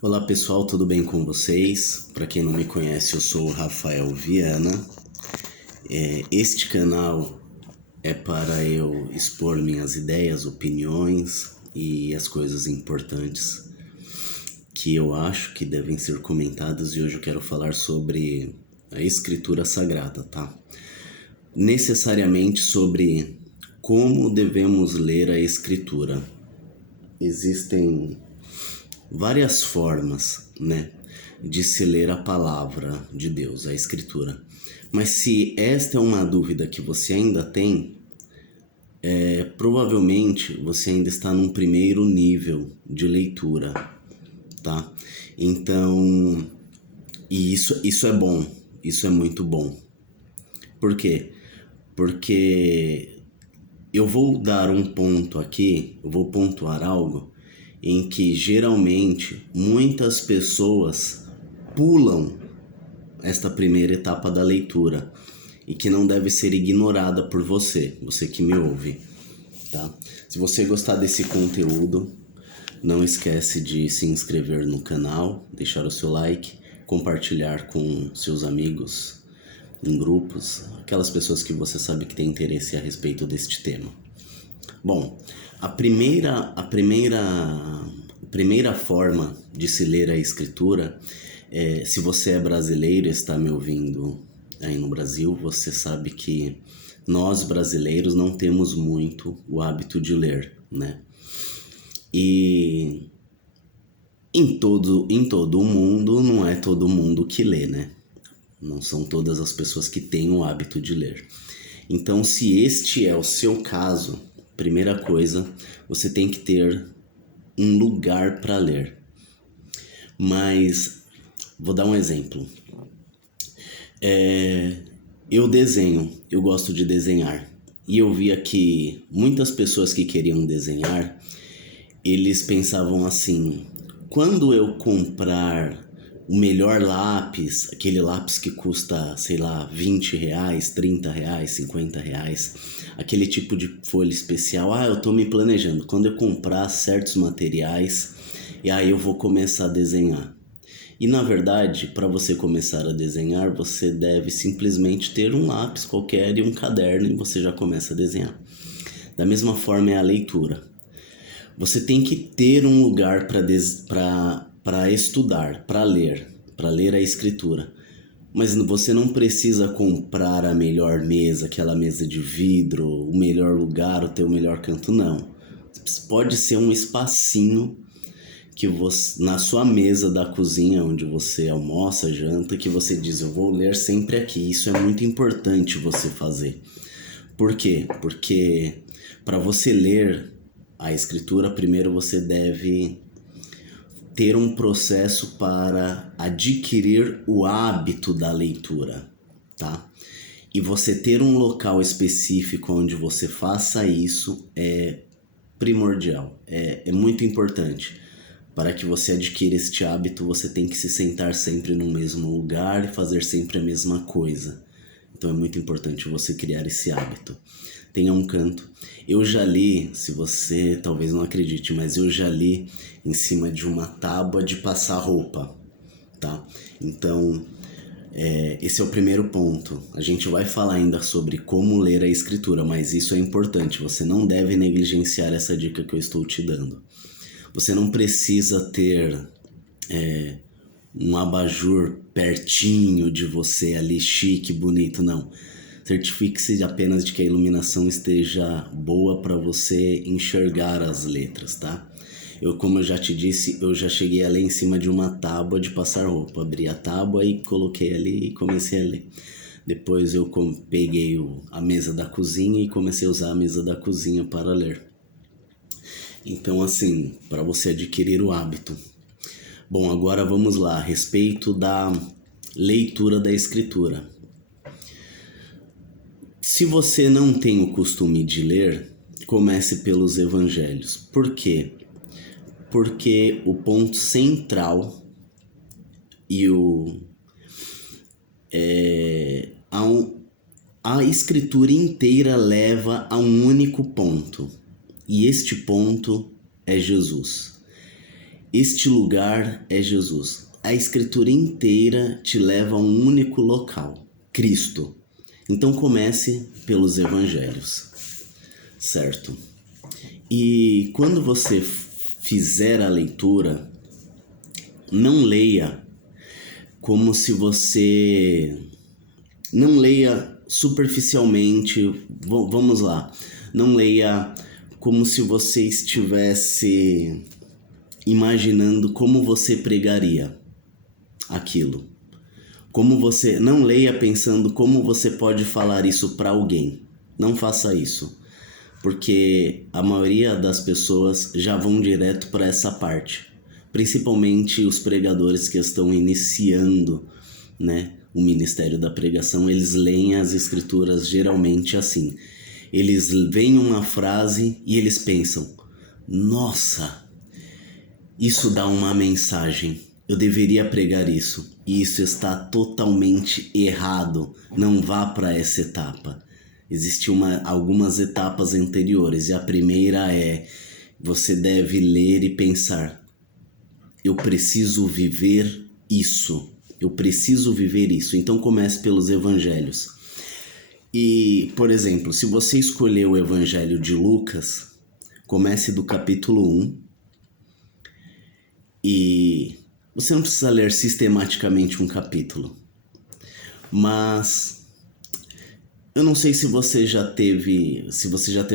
Olá pessoal, tudo bem com vocês? Para quem não me conhece, eu sou o Rafael Viana. Este canal é para eu expor minhas ideias, opiniões e as coisas importantes que eu acho que devem ser comentadas, e hoje eu quero falar sobre a Escritura Sagrada, tá? Necessariamente sobre como devemos ler a Escritura. Existem várias formas, né, de se ler a palavra de Deus, a Escritura. Mas se esta é uma dúvida que você ainda tem, provavelmente você ainda está num primeiro nível de leitura, tá? Então, e isso é bom, isso é muito bom. Por quê? Porque eu vou dar um ponto aqui, eu vou pontuar algo em que geralmente muitas pessoas pulam esta primeira etapa da leitura e que não deve ser ignorada por você que me ouve, tá? Se você gostar desse conteúdo, não esquece de se inscrever no canal, deixar o seu like, compartilhar com seus amigos em grupos, aquelas pessoas que você sabe que têm interesse a respeito deste tema. Bom, a primeira forma de se ler a Escritura se você é brasileiro e está me ouvindo aí no Brasil, você sabe que nós brasileiros não temos muito o hábito de ler, né? E em todo o mundo não é todo mundo que lê, né? Não são todas as pessoas que têm o hábito de ler. Então, se este é o seu caso, primeira coisa, você tem que ter um lugar para ler. Mas vou dar um exemplo. Eu desenho, eu gosto de desenhar. E eu via que muitas pessoas que queriam desenhar, eles pensavam assim: quando eu comprar o melhor lápis, aquele lápis que custa, sei lá, R$ 20, R$ 30, R$ 50, aquele tipo de folha especial, eu tô me planejando, quando eu comprar certos materiais, e aí eu vou começar a desenhar. E na verdade, para você começar a desenhar, você deve simplesmente ter um lápis qualquer e um caderno e você já começa a desenhar. Da mesma forma é a leitura. Você tem que ter um lugar para estudar, para ler a escritura. Mas você não precisa comprar a melhor mesa, aquela mesa de vidro, o melhor lugar, o teu melhor canto, não. Pode ser um espacinho que você, na sua mesa da cozinha, onde você almoça, janta, que você diz: eu vou ler sempre aqui. Isso é muito importante você fazer. Por quê? Porque para você ler a escritura, primeiro você deve ter um processo para adquirir o hábito da leitura, tá? E você ter um local específico onde você faça isso é primordial, é muito importante. Para que você adquira este hábito, você tem que se sentar sempre no mesmo lugar e fazer sempre a mesma coisa. Então é muito importante você criar esse hábito. Tenha um canto. Eu já li, se você talvez não acredite, mas eu já li em cima de uma tábua de passar roupa, tá? Então, esse é o primeiro ponto. A gente vai falar ainda sobre como ler a escritura, mas isso é importante. Você não deve negligenciar essa dica que eu estou te dando. Você não precisa ter um abajur pertinho de você ali, chique, bonito, não. Certifique-se apenas de que a iluminação esteja boa para você enxergar as letras, tá? Como eu já te disse, eu já cheguei a ler em cima de uma tábua de passar roupa. Abri a tábua e coloquei ali e comecei a ler. Depois eu peguei a mesa da cozinha e comecei a usar a mesa da cozinha para ler. Então, assim, para você adquirir o hábito. Bom, agora vamos lá, a respeito da leitura da escritura. Se você não tem o costume de ler, comece pelos evangelhos. Por quê? Porque o ponto central e a escritura inteira leva a um único ponto. E este ponto é Jesus. Este lugar é Jesus. A escritura inteira te leva a um único local, Cristo. Então comece pelos evangelhos, certo? E quando você fizer a leitura, não leia como se você... Não leia superficialmente, vamos lá. Não leia como se você estivesse imaginando como você pregaria aquilo. Como você... Não leia pensando como você pode falar isso para alguém. Não faça isso. Porque a maioria das pessoas já vão direto para essa parte. Principalmente os pregadores que estão iniciando, né, o ministério da pregação, eles leem as escrituras geralmente assim. Eles veem uma frase e eles pensam: nossa, isso dá uma mensagem, eu deveria pregar isso. E isso está totalmente errado. Não vá para essa etapa. Existem algumas etapas anteriores, e a primeira é: você deve ler e pensar, eu preciso viver isso, eu preciso viver isso. Então comece pelos evangelhos. E, por exemplo, se você escolher o evangelho de Lucas, comece do capítulo 1, e você não precisa ler sistematicamente um capítulo, mas... Eu não sei se você já teve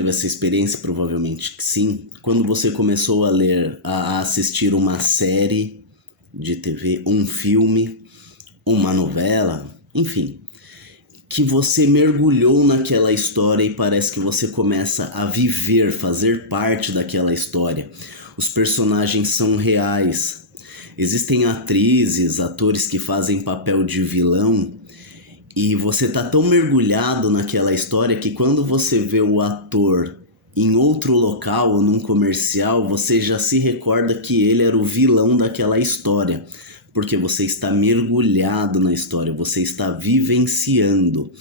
essa experiência, provavelmente que sim, quando você começou a assistir uma série de TV, um filme, uma novela, enfim, que você mergulhou naquela história e parece que você começa a viver, fazer parte daquela história. Os personagens são reais. Existem atrizes, atores que fazem papel de vilão. E você tá tão mergulhado naquela história que quando você vê o ator em outro local ou num comercial, você já se recorda que ele era o vilão daquela história. Porque você está mergulhado na história, você está vivenciando.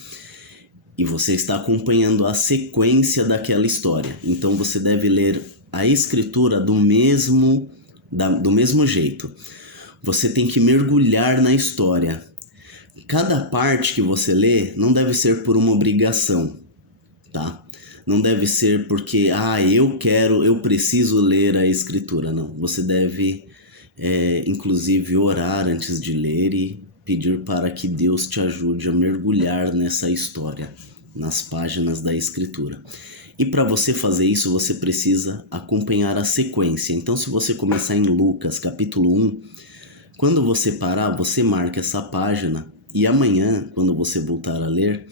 E você está acompanhando a sequência daquela história. Então você deve ler a escritura do mesmo jeito. Você tem que mergulhar na história. Cada parte que você lê não deve ser por uma obrigação, tá? Não deve ser porque, eu preciso ler a escritura, não. Você deve, inclusive, orar antes de ler e pedir para que Deus te ajude a mergulhar nessa história, nas páginas da escritura. E para você fazer isso, você precisa acompanhar a sequência. Então, se você começar em Lucas, capítulo 1, quando você parar, você marca essa página. E amanhã, quando você voltar a ler,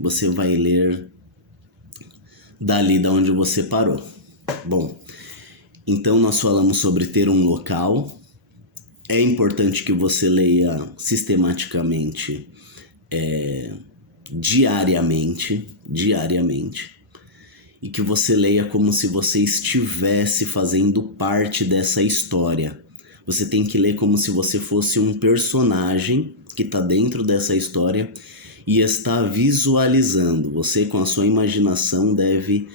você vai ler dali da onde você parou. Bom, então nós falamos sobre ter um local. É importante que você leia sistematicamente, diariamente, e que você leia como se você estivesse fazendo parte dessa história. Você tem que ler como se você fosse um personagem que está dentro dessa história e está visualizando. Você, com a sua imaginação, deve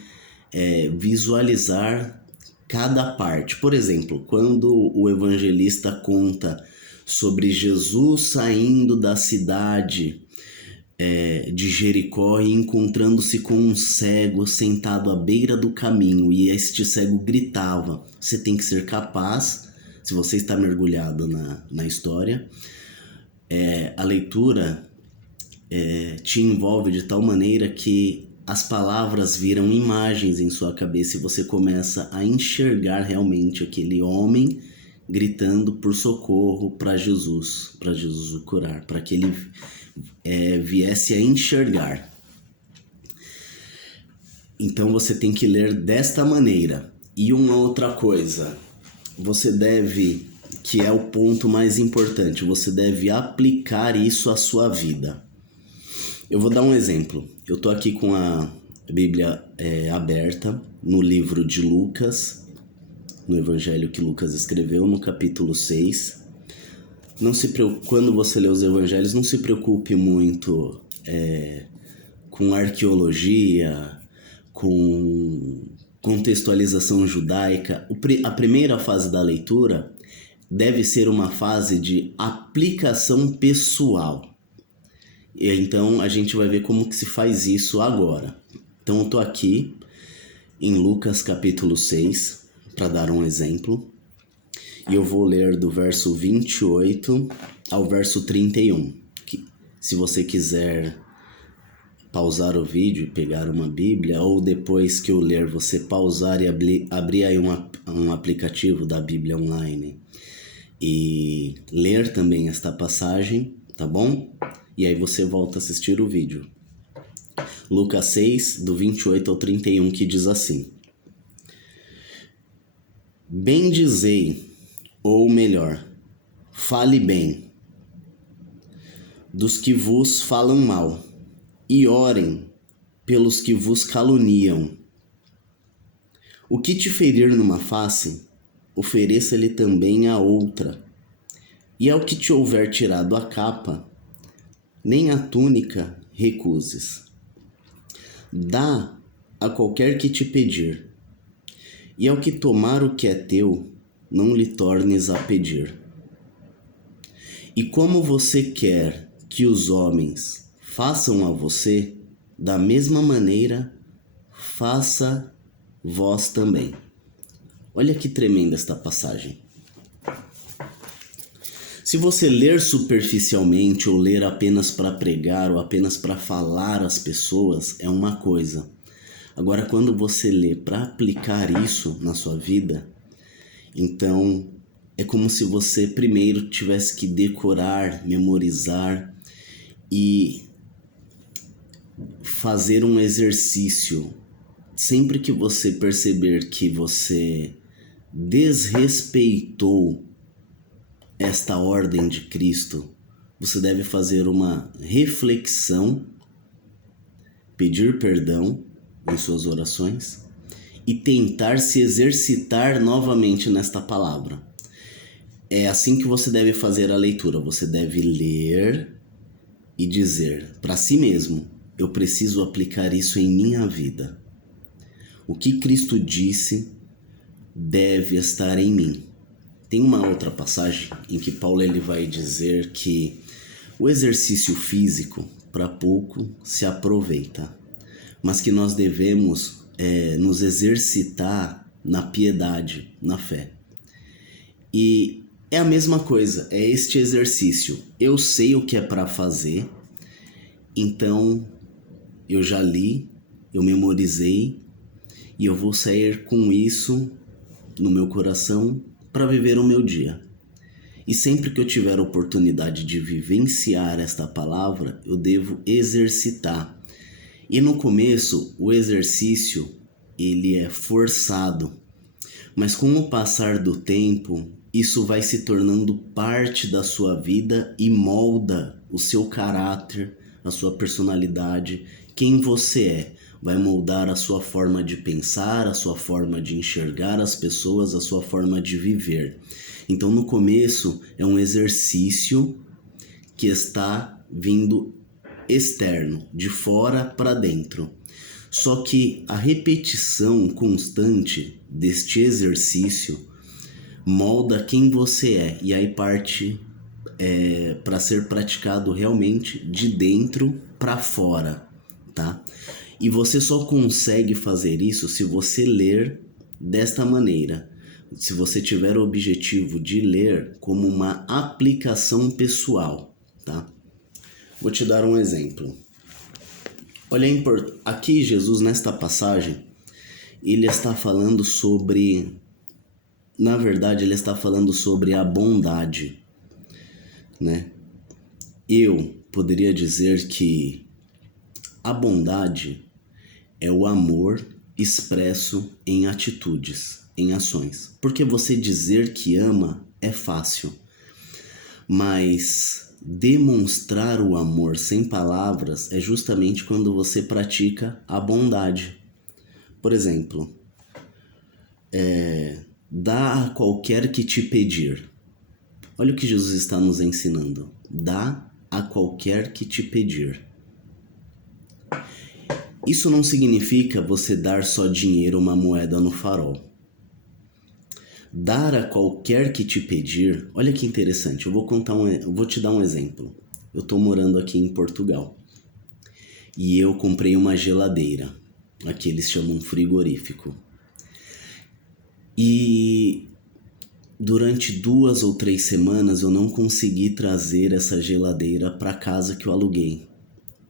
visualizar cada parte. Por exemplo, quando o evangelista conta sobre Jesus saindo da cidade de Jericó e encontrando-se com um cego sentado à beira do caminho, e este cego gritava. Você tem que ser capaz, se você está mergulhado na história, a leitura te envolve de tal maneira que as palavras viram imagens em sua cabeça e você começa a enxergar realmente aquele homem gritando por socorro para Jesus o curar, para que ele viesse a enxergar. Então você tem que ler desta maneira. E uma outra coisa, você deve, que é o ponto mais importante, você deve aplicar isso à sua vida. Eu vou dar um exemplo. Eu tô aqui com a Bíblia aberta no livro de Lucas, no evangelho que Lucas escreveu, no capítulo 6. Não se preocupe, quando você lê os evangelhos, não se preocupe muito com arqueologia, com contextualização judaica. A primeira fase da leitura deve ser uma fase de aplicação pessoal. E então a gente vai ver como que se faz isso agora. Então eu tô aqui em Lucas capítulo 6, para dar um exemplo. E eu vou ler do verso 28 ao verso 31. Que, se você quiser pausar o vídeo e pegar uma Bíblia, ou depois que eu ler você pausar e abrir aí um aplicativo da Bíblia online e ler também esta passagem, tá bom? E aí você volta a assistir o vídeo. Lucas 6, do 28 ao 31, que diz assim: Bendizei, ou melhor, fale bem dos que vos falam mal, e orem pelos que vos caluniam. O que te ferir numa face, ofereça-lhe também a outra. E ao que te houver tirado a capa, nem a túnica recuses. Dá a qualquer que te pedir, e ao que tomar o que é teu, não lhe tornes a pedir. E como você quer que os homens façam a você, da mesma maneira, faça vós também. Olha que tremenda esta passagem. Se você ler superficialmente ou ler apenas para pregar ou apenas para falar às pessoas, é uma coisa. Agora, quando você lê para aplicar isso na sua vida, então é como se você primeiro tivesse que decorar, memorizar e fazer um exercício. Sempre que você perceber que você desrespeitou esta ordem de Cristo, você deve fazer uma reflexão, pedir perdão em suas orações e tentar se exercitar novamente nesta palavra. É assim que você deve fazer a leitura. Você deve ler e dizer para si mesmo: eu preciso aplicar isso em minha vida. O que Cristo disse deve estar em mim. Tem uma outra passagem em que Paulo ele vai dizer que o exercício físico para pouco se aproveita, mas que nós devemos nos exercitar na piedade, na fé. E é a mesma coisa, é este exercício. Eu sei o que é para fazer, então eu já li, eu memorizei e eu vou sair com isso no meu coração para viver o meu dia. E sempre que eu tiver a oportunidade de vivenciar esta palavra, eu devo exercitar. E no começo, o exercício, ele é forçado. Mas com o passar do tempo, isso vai se tornando parte da sua vida e molda o seu caráter, a sua personalidade, quem você é. Vai moldar a sua forma de pensar, a sua forma de enxergar as pessoas, a sua forma de viver. Então, no começo, é um exercício que está vindo externo, de fora para dentro. Só que a repetição constante deste exercício molda quem você é, e aí parte para ser praticado realmente de dentro para fora, tá? E você só consegue fazer isso se você ler desta maneira. Se você tiver o objetivo de ler como uma aplicação pessoal, tá? Vou te dar um exemplo. Olha, aqui Jesus, nesta passagem, ele está falando sobre... Na verdade, ele está falando sobre a bondade, né? Eu poderia dizer que a bondade é o amor expresso em atitudes, em ações. Porque você dizer que ama é fácil, mas demonstrar o amor sem palavras é justamente quando você pratica a bondade. Por exemplo, dá a qualquer que te pedir. Olha o que Jesus está nos ensinando. Dá a qualquer que te pedir. Isso não significa você dar só dinheiro ou uma moeda no farol. Dar a qualquer que te pedir. Olha que interessante, eu vou te dar um exemplo. Eu tô morando aqui em Portugal e eu comprei uma geladeira. Aqui eles chamam frigorífico. E durante 2 ou 3 semanas eu não consegui trazer essa geladeira para casa que eu aluguei,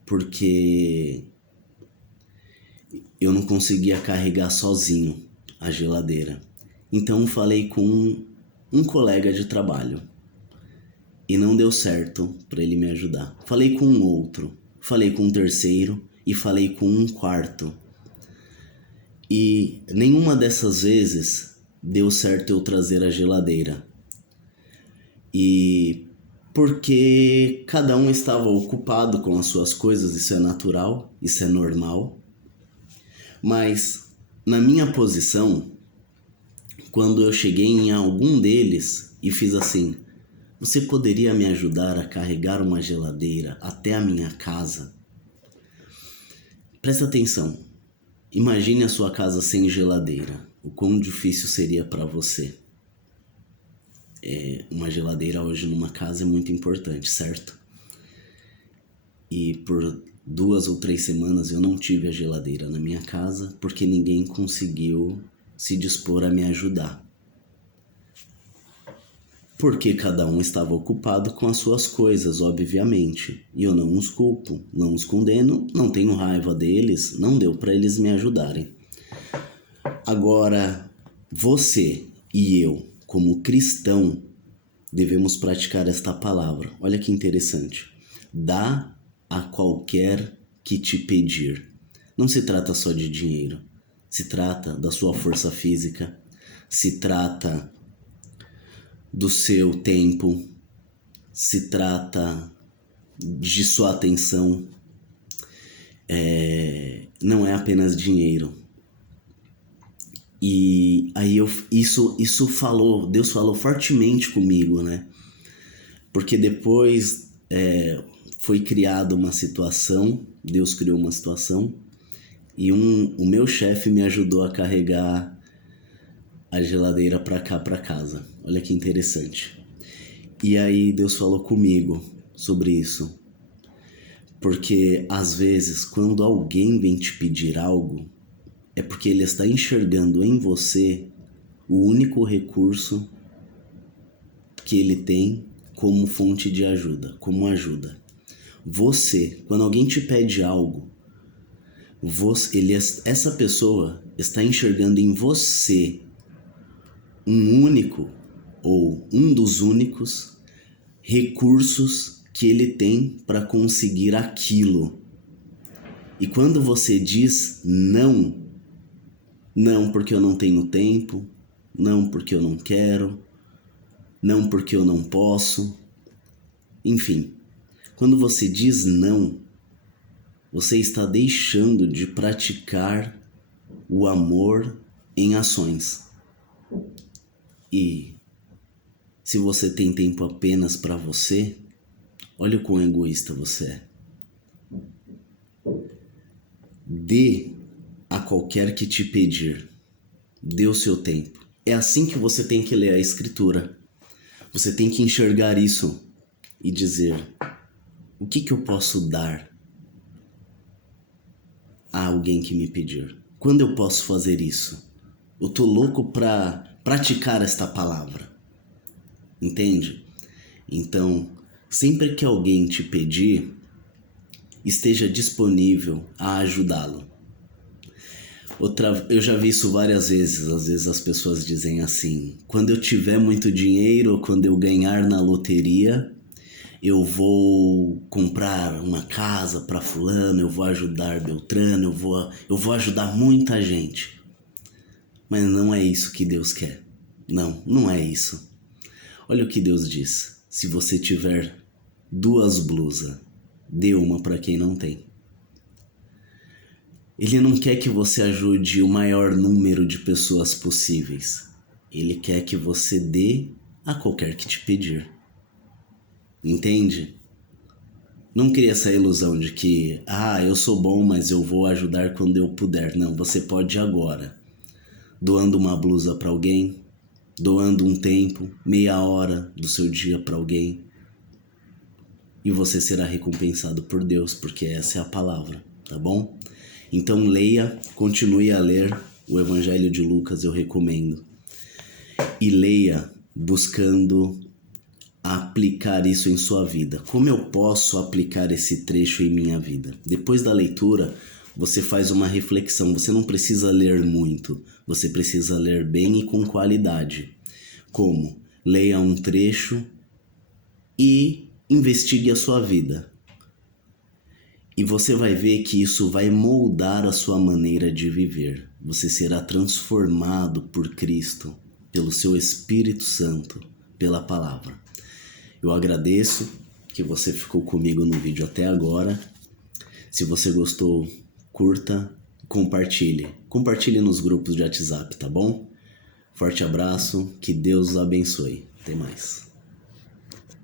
porque eu não conseguia carregar sozinho a geladeira. Então falei com um colega de trabalho e não deu certo para ele me ajudar. Falei com um outro, falei com um terceiro e falei com um quarto. E nenhuma dessas vezes deu certo eu trazer a geladeira. E porque cada um estava ocupado com as suas coisas, isso é natural, isso é normal. Mas na minha posição, quando eu cheguei em algum deles e fiz assim: você poderia me ajudar a carregar uma geladeira até a minha casa? Presta atenção. Imagine a sua casa sem geladeira. O quão difícil seria para você. Uma geladeira hoje numa casa é muito importante, certo? E por 2 ou 3 semanas eu não tive a geladeira na minha casa porque ninguém conseguiu se dispor a me ajudar. Porque cada um estava ocupado com as suas coisas, obviamente. E eu não os culpo, não os condeno, não tenho raiva deles, não deu para eles me ajudarem. Agora, você e eu, como cristão, devemos praticar esta palavra. Olha que interessante. Dá a qualquer que te pedir. Não se trata só de dinheiro. Se trata da sua força física. Se trata do seu tempo, se trata de sua atenção, não é apenas dinheiro. E aí Deus falou fortemente comigo, né? Porque depois foi criada uma situação, Deus criou uma situação e o meu chefe me ajudou a carregar a geladeira para cá, para casa. Olha que interessante. E aí Deus falou comigo sobre isso. Porque às vezes quando alguém vem te pedir algo, é porque ele está enxergando em você o único recurso que ele tem como fonte de ajuda, como ajuda. Você, quando alguém te pede algo, essa pessoa está enxergando em você um único ou um dos únicos recursos que ele tem para conseguir aquilo. E quando você diz não porque eu não tenho tempo, não porque eu não quero, não porque eu não posso, enfim, quando você diz não, você está deixando de praticar o amor em ações. E se você tem tempo apenas para você, olha o quão egoísta você é. Dê a qualquer que te pedir. Dê o seu tempo. É assim que você tem que ler a Escritura. Você tem que enxergar isso e dizer: o que eu posso dar a alguém que me pedir? Quando eu posso fazer isso? Eu tô louco para praticar esta palavra. Entende? Então, sempre que alguém te pedir, esteja disponível a ajudá-lo. Eu já vi isso várias vezes. Às vezes as pessoas dizem assim: quando eu tiver muito dinheiro ou quando eu ganhar na loteria, eu vou comprar uma casa para fulano, eu vou ajudar Beltrano, eu vou ajudar muita gente. Mas não é isso que Deus quer. Não é isso. Olha o que Deus diz: se você tiver 2 blusas, dê uma para quem não tem. Ele não quer que você ajude o maior número de pessoas possíveis. Ele quer que você dê a qualquer que te pedir. Entende? Não cria essa ilusão de que, eu sou bom, mas eu vou ajudar quando eu puder. Não, você pode agora. Doando uma blusa para alguém, doando um tempo, meia hora do seu dia para alguém. E você será recompensado por Deus, porque essa é a palavra, tá bom? Então leia, continue a ler o Evangelho de Lucas, eu recomendo. E leia buscando aplicar isso em sua vida. Como eu posso aplicar esse trecho em minha vida? Depois da leitura, você faz uma reflexão. Você não precisa ler muito, você precisa ler bem e com qualidade. Como? Leia um trecho e investigue a sua vida. E você vai ver que isso vai moldar a sua maneira de viver. Você será transformado por Cristo, pelo seu Espírito Santo, pela palavra. Eu agradeço que você ficou comigo no vídeo até agora. Se você gostou, curta, compartilhe. Compartilhe nos grupos de WhatsApp, tá bom? Forte abraço, que Deus os abençoe. Até mais.